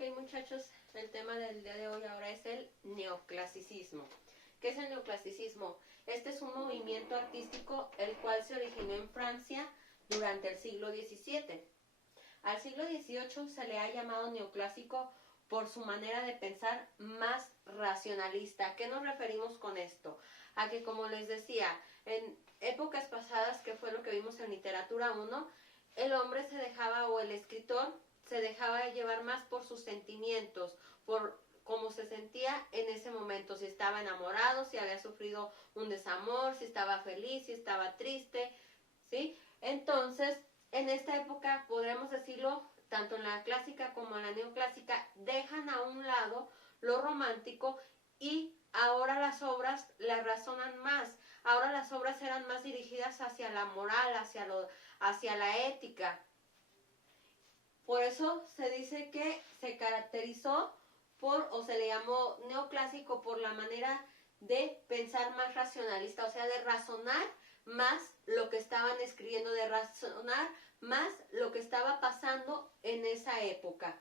Ok, muchachos, el tema del día de hoy ahora es el neoclasicismo. ¿Qué es el neoclasicismo? Este es un movimiento artístico el cual se originó en Francia durante el siglo XVII. Al siglo XVIII se le ha llamado neoclásico por su manera de pensar más racionalista. ¿A qué nos referimos con esto? A que, como les decía, en épocas pasadas, que fue lo que vimos en literatura 1, el hombre se dejaba, o el escritor, se dejaba llevar más por sus sentimientos, por cómo se sentía en ese momento, si estaba enamorado, si había sufrido un desamor, si estaba feliz, si estaba triste, ¿sí? Entonces, en esta época, podríamos decirlo, tanto en la clásica como en la neoclásica, dejan a un lado lo romántico y ahora las obras las razonan más. Ahora las obras eran más dirigidas hacia la moral, hacia la ética. Por eso se dice que se caracterizó o se le llamó neoclásico por la manera de pensar más racionalista, o sea, de razonar más lo que estaban escribiendo, de razonar más lo que estaba pasando en esa época.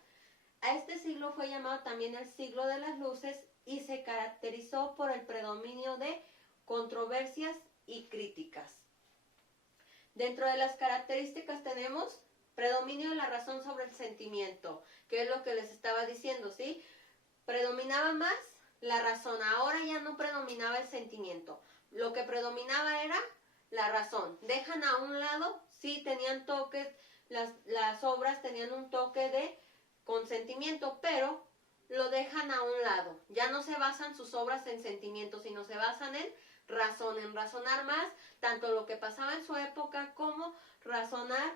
A este siglo fue llamado también el siglo de las luces y se caracterizó por el predominio de controversias y críticas. Dentro de las características tenemos predominio de la razón sobre el sentimiento, que es lo que les estaba diciendo, ¿sí? Predominaba más la razón, ahora ya no predominaba el sentimiento. Lo que predominaba era la razón. Dejan a un lado, sí, tenían toques, las obras tenían un toque de consentimiento, pero lo dejan a un lado. Ya no se basan sus obras en sentimientos, sino se basan en razonar más, tanto lo que pasaba en su época como razonar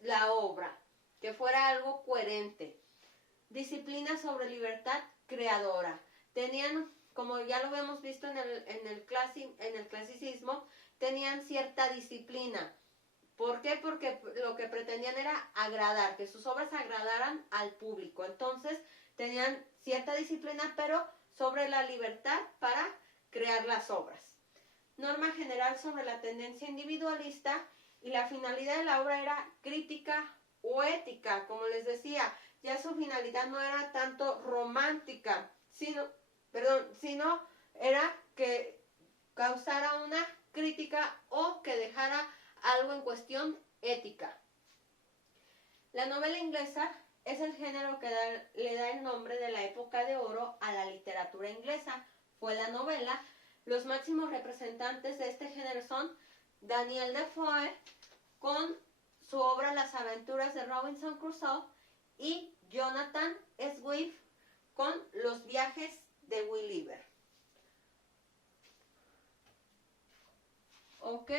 la obra, que fuera algo coherente. Disciplina sobre libertad creadora. Tenían, como ya lo hemos visto en el clasicismo, tenían cierta disciplina. ¿Por qué? Porque lo que pretendían era agradar, que sus obras agradaran al público. Entonces, tenían cierta disciplina, pero sobre la libertad para crear las obras. Norma general sobre la tendencia individualista, y la finalidad de la obra era crítica o ética. Como les decía, ya su finalidad no era tanto romántica, sino era que causara una crítica o que dejara algo en cuestión ética. La novela inglesa es el género que le da el nombre de la época de oro a la literatura inglesa. Fue la novela. Los máximos representantes de este género son Daniel Defoe con su obra Las aventuras de Robinson Crusoe y Jonathan Swift con Los viajes de Gulliver. ¿Ok?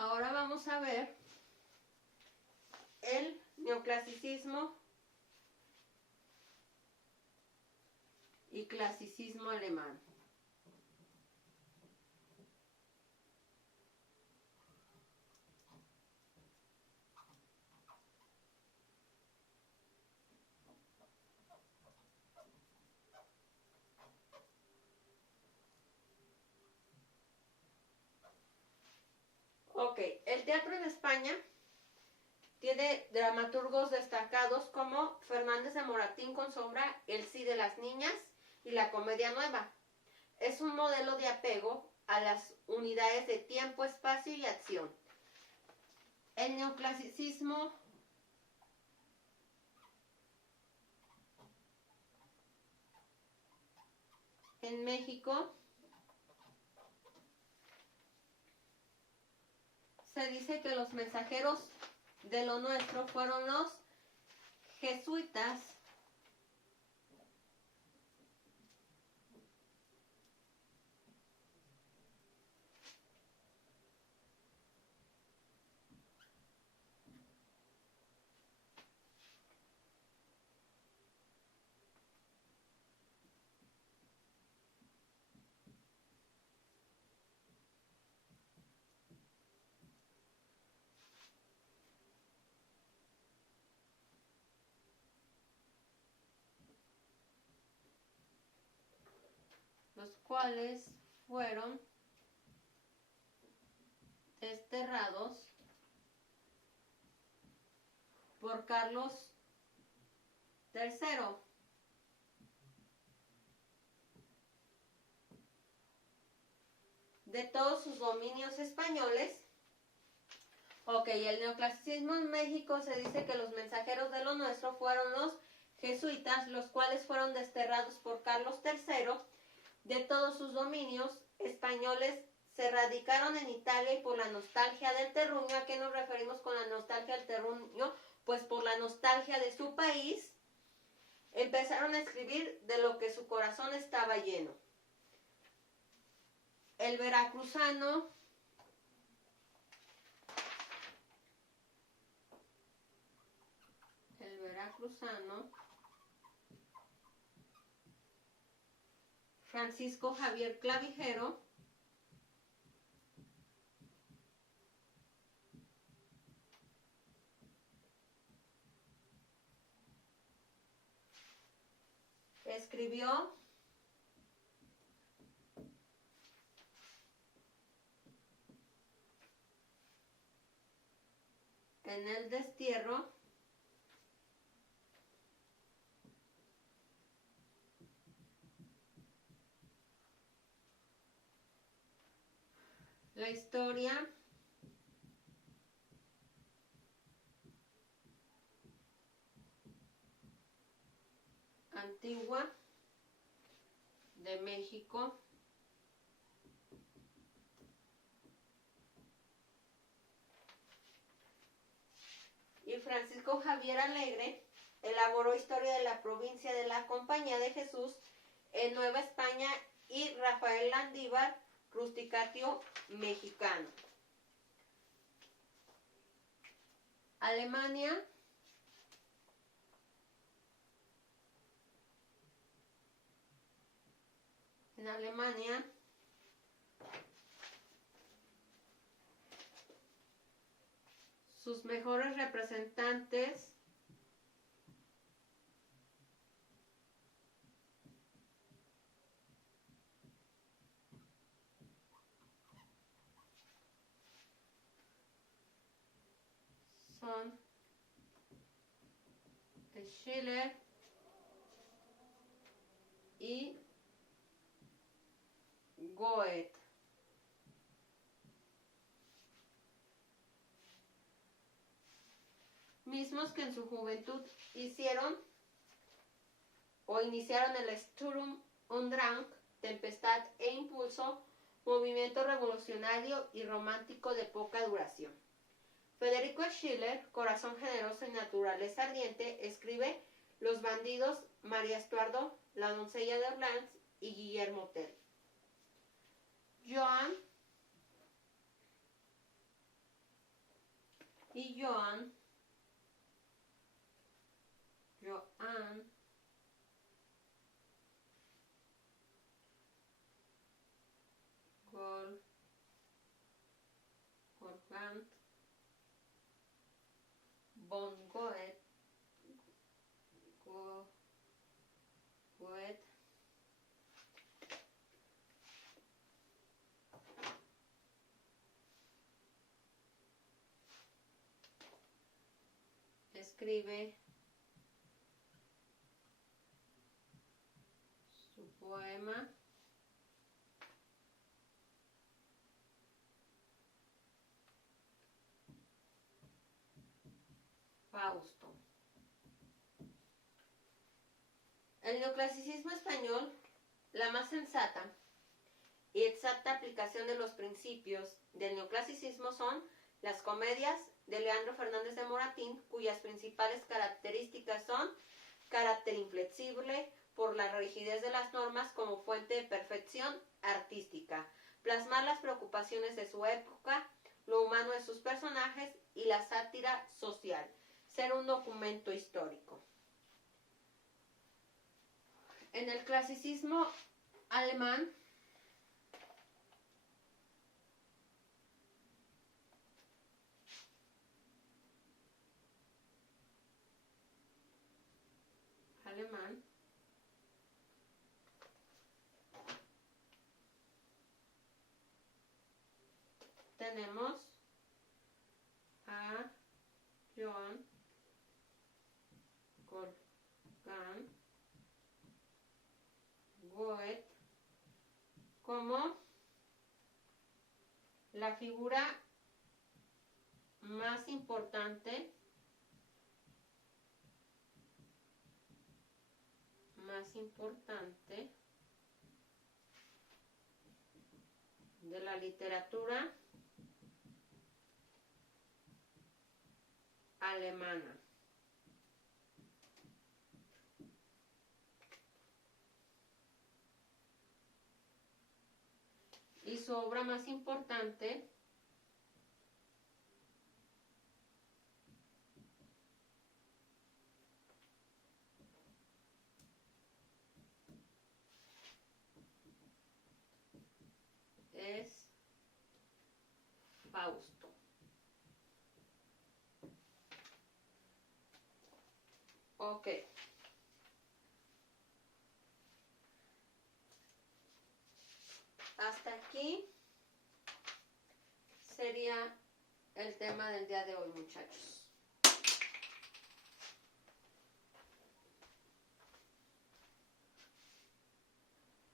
Ahora vamos a ver el neoclasicismo y clasicismo alemán. Ok, el teatro en España tiene dramaturgos destacados como Fernández de Moratín con su obra El sí de las niñas y La comedia nueva. Es un modelo de apego a las unidades de tiempo, espacio y acción. El neoclasicismo en México se dice que los mensajeros de lo nuestro fueron los jesuitas los cuales fueron desterrados por Carlos III. De todos sus dominios españoles. Ok, el neoclasicismo en México se dice que los mensajeros de lo nuestro fueron los jesuitas, los cuales fueron desterrados por Carlos III. De todos sus dominios españoles se radicaron en Italia y por la nostalgia del terruño. ¿A qué nos referimos con la nostalgia del terruño? Pues por la nostalgia de su país, empezaron a escribir de lo que su corazón estaba lleno. El veracruzano Francisco Javier Clavijero escribió en el destierro la historia antigua de México. Y Francisco Javier Alegre elaboró historia de la provincia de la Compañía de Jesús en Nueva España y Rafael Landívar, Rusticatio mexicano. Alemania. En Alemania sus mejores representantes son Schiller y Goethe. Mismos que en su juventud hicieron o iniciaron el Sturm und Drang, tempestad e impulso, movimiento revolucionario y romántico de poca duración. Federico Schiller, corazón generoso y naturaleza ardiente, escribe Los bandidos, María Estuardo, La doncella de Orleans y Guillermo Tell. Joan Wolfgang von Goethe escribe su poema Fausto. El neoclasicismo español, la más sensata y exacta aplicación de los principios del neoclasicismo son las comedias de Leandro Fernández de Moratín, cuyas principales características son carácter inflexible por la rigidez de las normas como fuente de perfección artística, plasmar las preocupaciones de su época, lo humano de sus personajes y la sátira social, ser un documento histórico. En el clasicismo alemán, tenemos a Joan Wolfgang Goethe como la figura más importante de la literatura alemana. Y su obra más importante es Fausto. Ok. Hasta aquí sería el tema del día de hoy, muchachos.